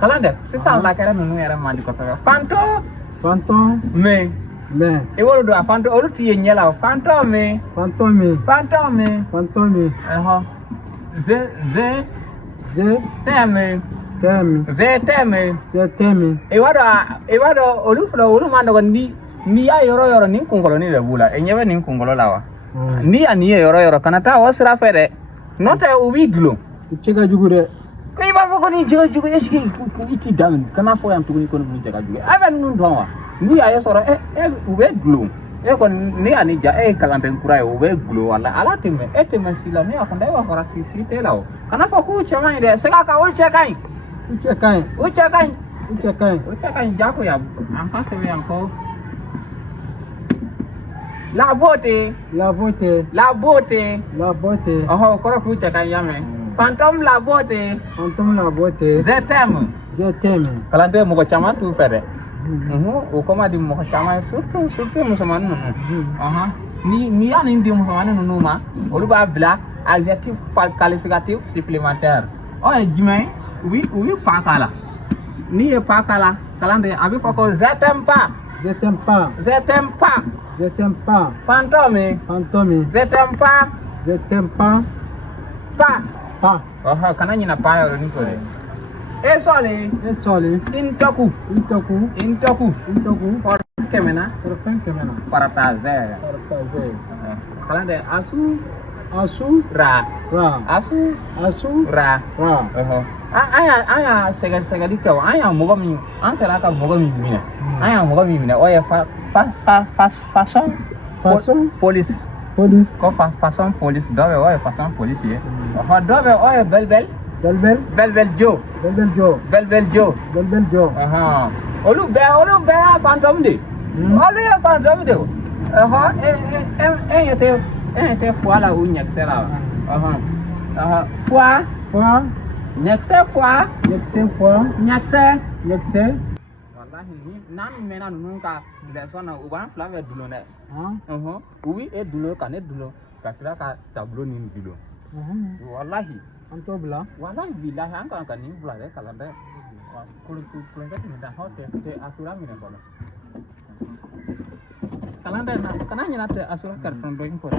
Kalande, c'est ça la kera nunu era mandi ko tawe. Fanto me. E wolo do fanto olu ti nyela fanto me. Teme. E wado olu flo olu mando ko ni ya yoro ni kungolo ni le bula. E nyebe ni kungolo lawa. Ni ya ni yoro kanata wasra fere. Note ubi dulo. Chega jugure. Kay ba ko ni jugo eski ku iti dan kana fo yam tuguni ko ni chega jugo. Aben nun donwa. Ni ya soro ube dulo. E ko ni ani ja kalande kurai ube dulo wala ala teme eteme sila ni akonda wa fora sisi telao. Kana fo ku chama ide sega ka ul chekai. Ucekai jako ya angka sewe angko. La bote. Oh, kora ku cekai yame. Phantom la bote. Je t'aime. Kalande mo ko chama tu fere. O koma di mo ko chama surtout mo sama nu. Ni ya ni di mo sama nu ma. Olu ba bla adjectif qualificatif supplémentaire. Oh, jimai. Oui, pakala. Ni e pakala. Kalande abi poko je t'aime pas. Fantôme. Je t'aime pas. Pa. Oh, kana nyina pa yo ni ko le. E sole. Intoku. For kemena. Parataze. Kalande asu ra. Aya sega dikau aya moga mi an sera ka moga mi mina oya façon police ko façon police dobe oya façon police ye dobe oya belbel jo olu be phantom de ete fois unya sera fois Nyakse wallahi nan mena nunca lesona uban flave dulo ne uwi e dulo kane dulo kakira ka tablo ni dulo wallahi Anto bla wallahi billahi an kan ni bla de kala de kulu ngati ni da hote te asura mi ne bono kala de na kana nyina te asura kar from doing for